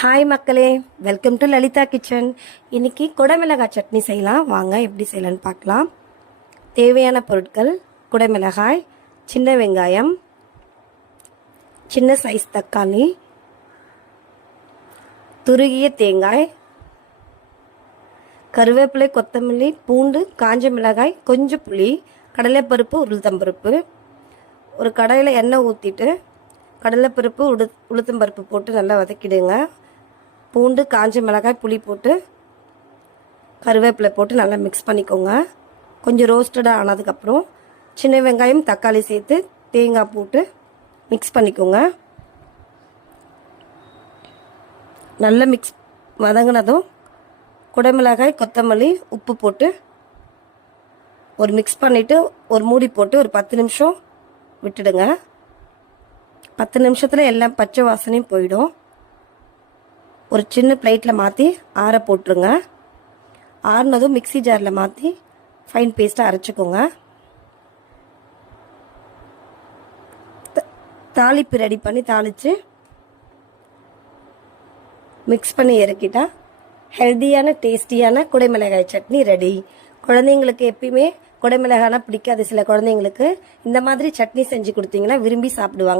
Hi மக்களே, welcome to Lalitha kitchen. இன்னைக்கு குடமிளகாய் சட்னி செய்யலாம். வாங்க எப்படி செய்யலான்னு பார்க்கலாம். தேவையான பொருட்கள்: குடமிளகாய், சின்ன வெங்காயம், சின்ன சைஸ் தக்காளி, துருகிய தேங்காய், கருவேப்பிலை, கொத்தமல்லி, பூண்டு, காஞ்ச மிளகாய், கொஞ்சம் புளி, கடலைப்பருப்பு, உளுத்தம்பருப்பு. ஒரு கடாயில் எண்ணெய் ஊற்றிட்டு கடலைப்பருப்பு, உளுத்தம்பருப்பு போட்டு நல்லா வதக்கிடுங்க. பூண்டு, காஞ்ச மிளகாய், புளி போட்டு கருவேப்பிலை போட்டு நல்லா மிக்ஸ் பண்ணிக்கோங்க. கொஞ்சம் ரோஸ்டடாக ஆனதுக்கப்புறம் சின்ன வெங்காயம், தக்காளி சேர்த்து தேங்காய் போட்டு மிக்ஸ் பண்ணிக்கோங்க. நல்லா மிக்ஸ் வதங்கினதும் குடமிளகாய், கொத்தமல்லி, உப்பு போட்டு ஒரு மிக்ஸ் பண்ணிவிட்டு ஒரு மூடி போட்டு ஒரு 10 நிமிஷம் விட்டுடுங்க. 10 நிமிஷத்தில் எல்லாம் பச்சை வாசனையும் போயிடும். ஒரு சின்ன பிளேட்டில் மாற்றி ஆற போட்டுருங்க. ஆறுனதும் மிக்சி ஜாரில் மாற்றி ஃபைன் பேஸ்ட்டாக அரைச்சிக்கோங்க. தாளிப்பு ரெடி பண்ணி தாளித்து மிக்ஸ் பண்ணி இறக்கிட்டா ஹெல்த்தியான டேஸ்டியான குடைமிளகாய் சட்னி ரெடி. குழந்தைங்களுக்கு எப்பயுமே குடைமிளகாய்னா பிடிக்காது. சில குழந்தைங்களுக்கு இந்த மாதிரி சட்னி செஞ்சு கொடுத்தீங்கன்னா விரும்பி சாப்பிடுவாங்க.